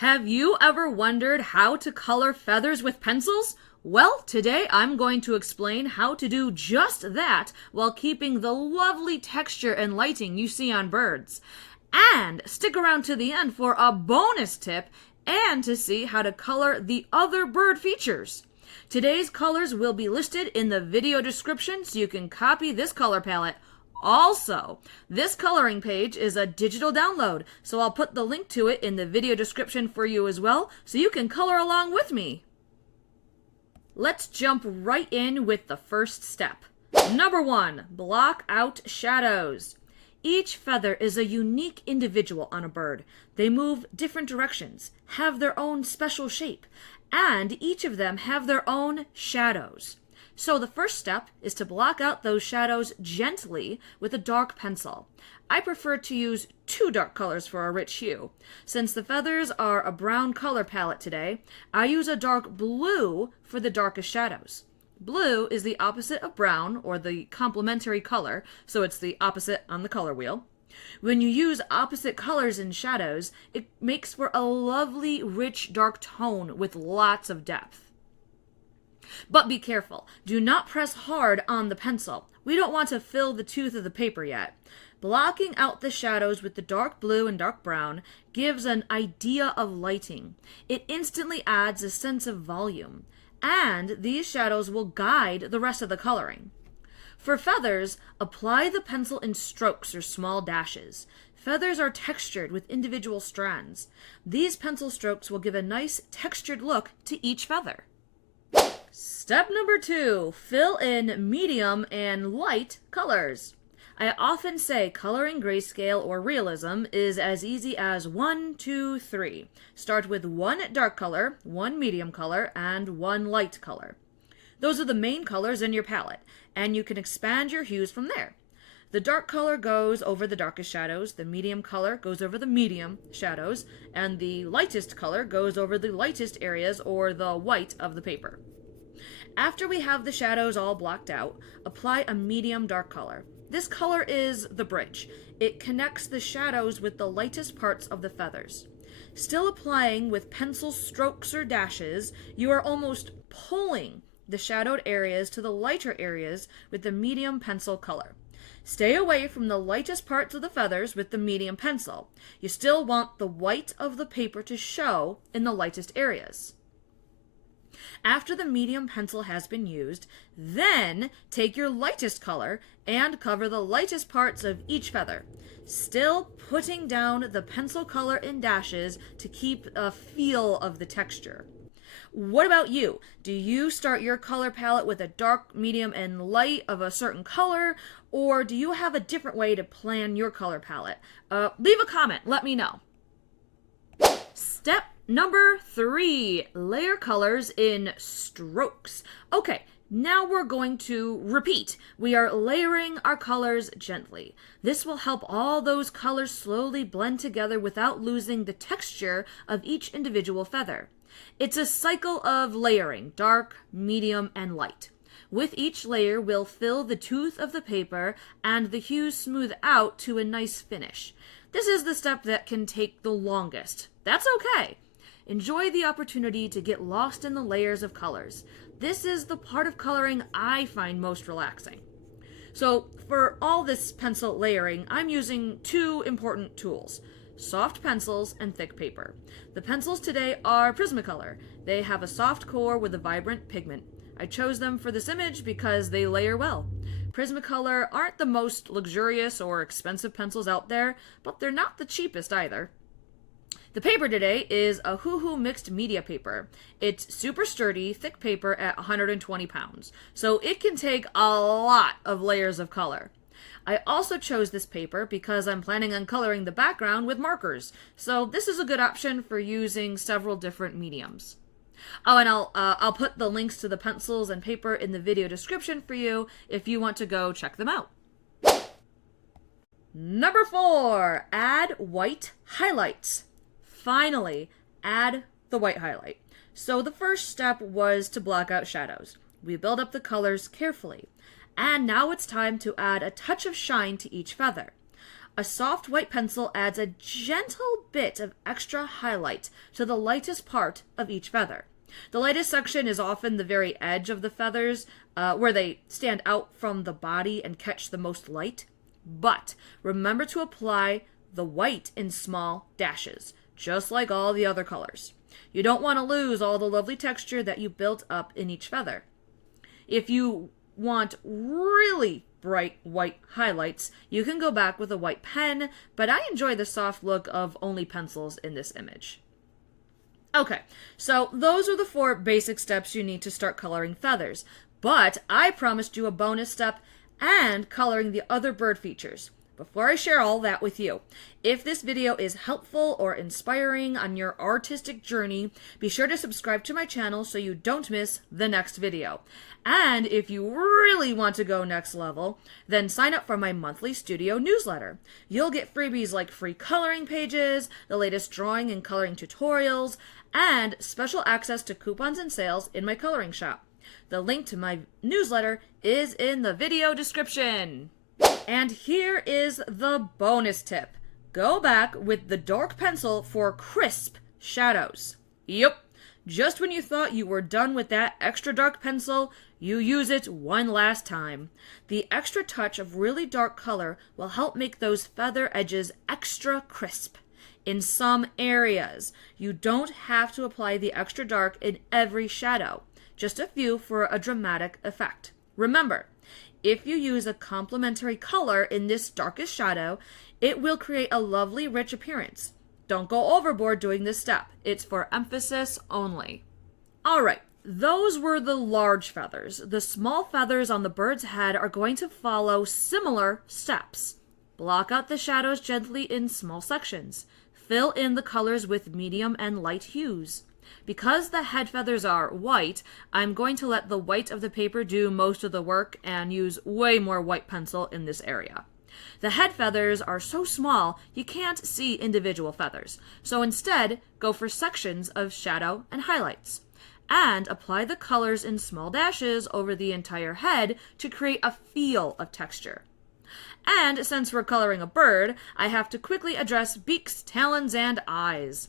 Have you ever wondered how to color feathers with pencils? Well, today I'm going to explain how to do just that while keeping the lovely texture and lighting you see on birds. And stick around to the end for a bonus tip and to see how to color the other bird features. Today's colors will be listed in the video description so you can copy this color palette. Also, this coloring page is a digital download, so I'll put the link to it in the video description for you as well, so you can color along with me. Let's jump right in with the first step. Number 1, block out shadows. Each feather is a unique individual on a bird. They move different directions, have their own special shape, and each of them have their own shadows. So the first step is to block out those shadows gently with a dark pencil. I prefer to use 2 dark colors for a rich hue. Since the feathers are a brown color palette today, I use a dark blue for the darkest shadows. Blue is the opposite of brown, or the complementary color, so it's the opposite on the color wheel. When you use opposite colors in shadows, it makes for a lovely, rich, dark tone with lots of depth. But be careful. Do not press hard on the pencil. We don't want to fill the tooth of the paper yet. Blocking out the shadows with the dark blue and dark brown gives an idea of lighting. It instantly adds a sense of volume, and these shadows will guide the rest of the coloring. For feathers, apply the pencil in strokes or small dashes. Feathers are textured with individual strands. These pencil strokes will give a nice textured look to each feather. Step number 2, fill in medium and light colors. I often say coloring grayscale or realism is as easy as 1, 2, 3. Start with 1 dark color, 1 medium color, and 1 light color. Those are the main colors in your palette, and you can expand your hues from there. The dark color goes over the darkest shadows, the medium color goes over the medium shadows, and the lightest color goes over the lightest areas or the white of the paper. After we have the shadows all blocked out, apply a medium dark color. This color is the bridge. It connects the shadows with the lightest parts of the feathers. Still applying with pencil strokes or dashes, you are almost pulling the shadowed areas to the lighter areas with the medium pencil color. Stay away from the lightest parts of the feathers with the medium pencil. You still want the white of the paper to show in the lightest areas. After the medium pencil has been used, then take your lightest color and cover the lightest parts of each feather, still putting down the pencil color in dashes to keep a feel of the texture. What about you? Do you start your color palette with a dark, medium, and light of a certain color, or do you have a different way to plan your color palette? Leave a comment, let me know. Step number 3, layer colors in strokes. Okay, now we're going to repeat. We are layering our colors gently. This will help all those colors slowly blend together without losing the texture of each individual feather. It's a cycle of layering, dark, medium, and light. With each layer, we'll fill the tooth of the paper and the hues smooth out to a nice finish. This is the step that can take the longest. That's okay. Enjoy the opportunity to get lost in the layers of colors. This is the part of coloring I find most relaxing. So for all this pencil layering, I'm using 2 important tools: soft pencils and thick paper. The pencils today are Prismacolor. They have a soft core with a vibrant pigment. I chose them for this image because they layer well. Prismacolor aren't the most luxurious or expensive pencils out there, but they're not the cheapest either. The paper today is a Hoo mixed media paper. It's super sturdy, thick paper at 120 pounds, so it can take a lot of layers of color. I also chose this paper because I'm planning on coloring the background with markers, so this is a good option for using several different mediums. Oh, and I'll put the links to the pencils and paper in the video description for you if you want to go check them out. Number 4, add white highlights. Finally, add the white highlight. So the first step was to block out shadows. We build up the colors carefully. And now it's time to add a touch of shine to each feather. A soft white pencil adds a gentle bit of extra highlight to the lightest part of each feather. The lightest section is often the very edge of the feathers, where they stand out from the body and catch the most light. But remember to apply the white in small dashes, just like all the other colors. You don't want to lose all the lovely texture that you built up in each feather. If you want really bright white highlights, you can go back with a white pen, but I enjoy the soft look of only pencils in this image. Okay, so those are the 4 basic steps you need to start coloring feathers, but I promised you a bonus step and coloring the other bird features. Before I share all that with you, if this video is helpful or inspiring on your artistic journey, be sure to subscribe to my channel so you don't miss the next video. And if you really want to go next level, then sign up for my monthly studio newsletter. You'll get freebies like free coloring pages, the latest drawing and coloring tutorials, and special access to coupons and sales in my coloring shop. The link to my newsletter is in the video description. And here is the bonus tip. Go back with the dark pencil for crisp shadows. Yep, just when you thought you were done with that extra dark pencil, you use it one last time. The extra touch of really dark color will help make those feather edges extra crisp. In some areas, you don't have to apply the extra dark in every shadow, just a few for a dramatic effect. Remember, if you use a complementary color in this darkest shadow, it will create a lovely, rich appearance. Don't go overboard doing this step. It's for emphasis only. Alright, those were the large feathers. The small feathers on the bird's head are going to follow similar steps. Block out the shadows gently in small sections. Fill in the colors with medium and light hues. Because the head feathers are white, I'm going to let the white of the paper do most of the work and use way more white pencil in this area. The head feathers are so small you can't see individual feathers, so instead go for sections of shadow and highlights. And apply the colors in small dashes over the entire head to create a feel of texture. And since we're coloring a bird, I have to quickly address beaks, talons, and eyes.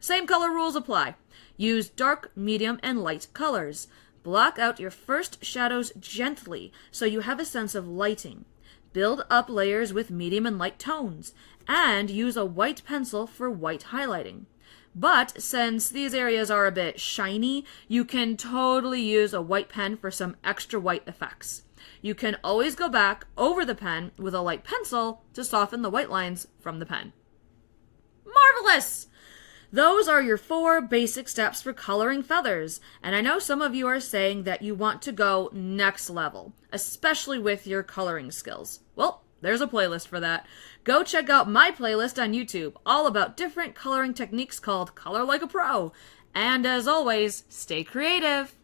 Same color rules apply. Use dark, medium, and light colors. Block out your first shadows gently so you have a sense of lighting. Build up layers with medium and light tones, and use a white pencil for white highlighting. But since these areas are a bit shiny, you can totally use a white pen for some extra white effects. You can always go back over the pen with a light pencil to soften the white lines from the pen. Marvelous! Those are your 4 basic steps for coloring feathers, and I know some of you are saying that you want to go next level, especially with your coloring skills. Well, there's a playlist for that. Go check out my playlist on YouTube, all about different coloring techniques called Color Like a Pro. And as always, stay creative!